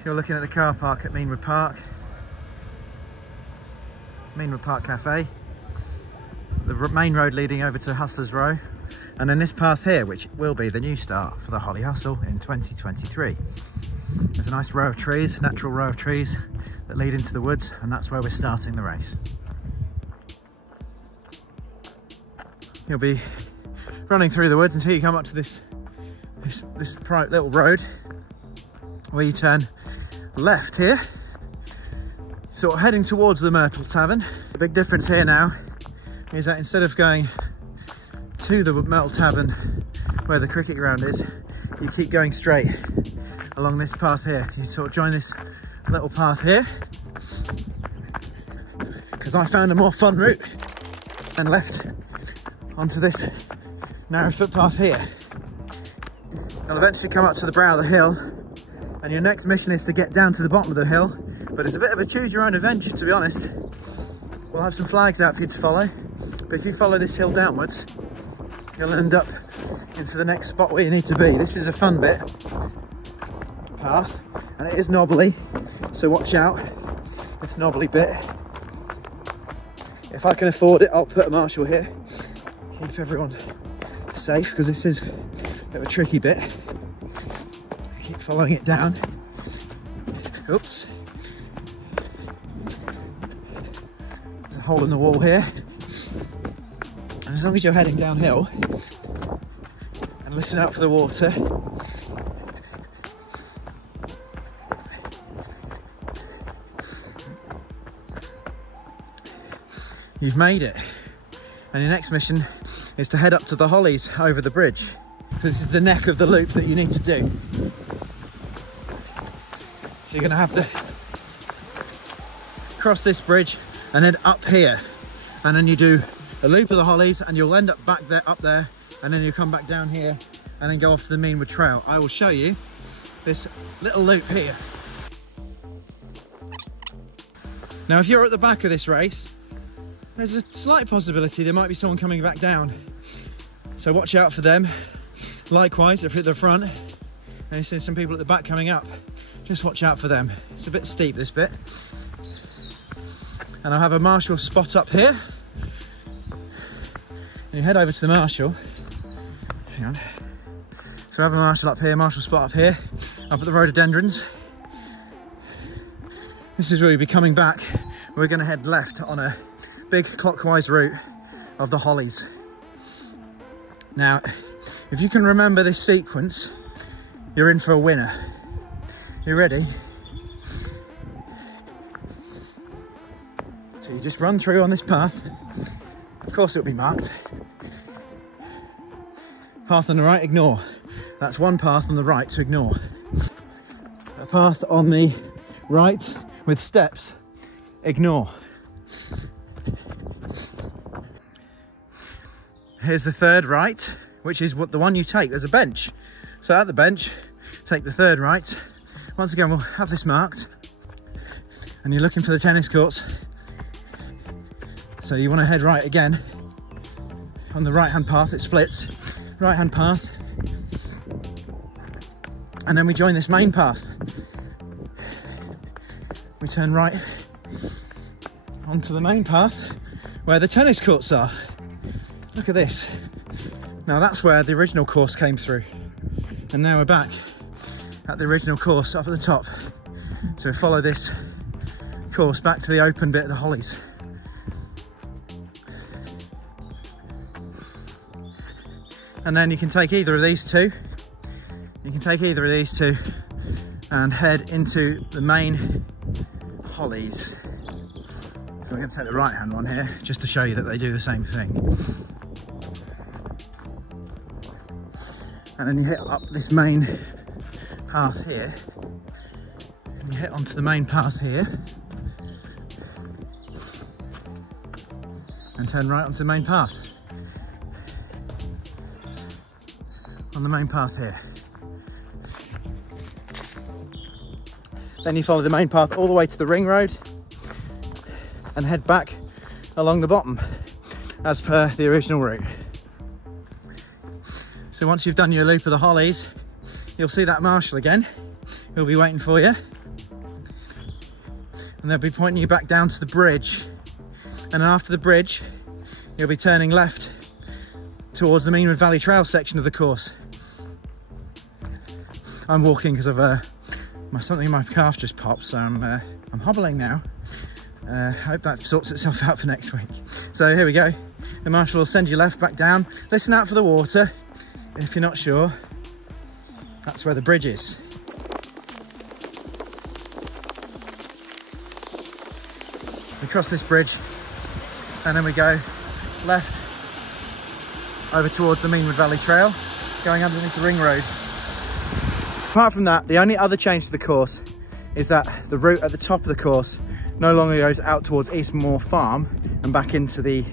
So you're looking at the car park at Meanwood Park Cafe, the main road leading over to Hustlers Row, and then this path here, which will be the new start for the Holly Hustle in 2023. There's a nice row of trees, natural row of trees that lead into the woods, and that's where we're starting the race. You'll be running through the woods until you come up to this private little road where you turn left here, sort of heading towards the Myrtle Tavern. The big difference here now is that instead of going to the Myrtle Tavern where the cricket ground is, you keep going straight along this path here. You sort of join this little path here because I found a more fun route, and left onto this narrow footpath here. You'll eventually come up to the brow of the hill, and your next mission is to get down to the bottom of the hill, but it's a bit of a choose your own adventure, to be honest. We'll have some flags out for you to follow, but if you follow this hill downwards, you'll end up into the next spot where you need to be. This is a fun bit path, and it is knobbly, so watch out this knobbly bit. If I can afford it, I'll put a marshal here, keep everyone safe, because this is a bit of a tricky bit. Keep following it down. Oops. There's a hole in the wall here. And as long as you're heading downhill and listen out for the water, you've made it. And your next mission is to head up to the Hollies over the bridge. This is the neck of the loop that you need to do. So you're going to have to cross this bridge and head up here, and then you do a loop of the Hollies and you'll end up back there, up there, and then you come back down here and then go off to the Meanwood Trail. I will show you this little loop here. Now if you're at the back of this race, there's a slight possibility there might be someone coming back down, so watch out for them. Likewise, if you're at the front and you see some people at the back coming up, just watch out for them. It's a bit steep, this bit. And I'll have a marshal spot up here. And you head over to the marshal. Hang on. So I have a marshal up here, marshal spot up here, up at the rhododendrons. This is where we'll be coming back. We're going to head left on a big clockwise route of the Hollies. Now, if you can remember this sequence, you're in for a winner. You ready? So you just run through on this path. Of course it'll be marked. Path on the right, ignore. That's one path on the right to ignore. A path on the right with steps, ignore. Here's the third right, which is the one you take. There's a bench. So at the bench, take the third right. Once again, we'll have this marked. And you're looking for the tennis courts. So you want to head right again. On the right-hand path, it splits. Right-hand path. And then we join this main path. We turn right onto the main path where the tennis courts are. Look at this. Now that's where the original course came through. And now we're back at the original course up at the top. So we follow this course back to the open bit of the Hollies. And then you can take either of these two. You can take either of these two and head into the main Hollies. So we're going to take the right hand one here just to show you that they do the same thing. And then you hit up this main path here. And you hit onto the main path here. And turn right onto the main path. On the main path here. Then you follow the main path all the way to the ring road and head back along the bottom as per the original route. So once you've done your loop of the Hollies, you'll see that marshal again. He'll be waiting for you. and they'll be pointing you back down to the bridge. And then after the bridge, you'll be turning left towards the Meanwood Valley Trail section of the course. I'm walking because of something in my calf just popped, so I'm hobbling now. Hope that sorts itself out for next week. So here we go. The marshal will send you left back down. Listen out for the water. If you're not sure, that's where the bridge is. We cross this bridge and then we go left over towards the Meanwood Valley Trail, going underneath the ring road. Apart from that, the only other change to the course is that the route at the top of the course no longer goes out towards Eastmoor Farm and back into the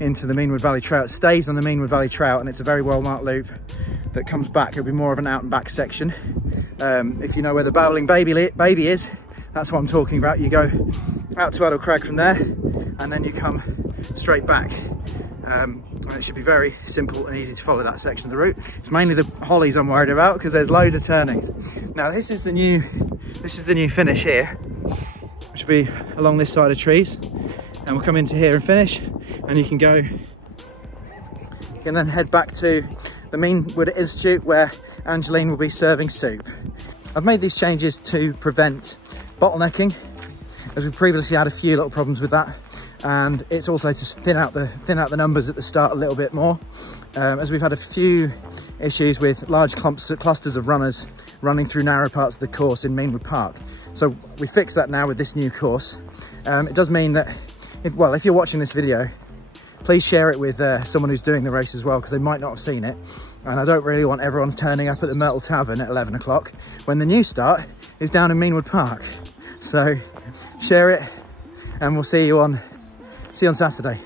Meanwood Valley Trail. It stays on the Meanwood Valley Trail, and it's a very well marked loop that comes back. It'll be more of an out and back section. If you know where the babbling baby is, that's what I'm talking about. You go out to Addle Crag from there, and then you come straight back. And it should be very simple and easy to follow that section of the route. It's mainly the Hollies I'm worried about because there's loads of turnings. Now this is the new finish here, which will be along this side of trees, and we'll come into here and finish, and you can then head back to the Meanwood Institute where Angeline will be serving soup. I've made these changes to prevent bottlenecking, as we previously had a few little problems with that. And it's also to thin out the numbers at the start a little bit more, as we've had a few issues with large clusters of runners running through narrow parts of the course in Meanwood Park. So we fixed that now with this new course. It does mean that, if you're watching this video, please share it with someone who's doing the race as well, because they might not have seen it. And I don't really want everyone turning up at the Myrtle Tavern at 11 o'clock when the new start is down in Meanwood Park. So share it, and we'll see you on Saturday.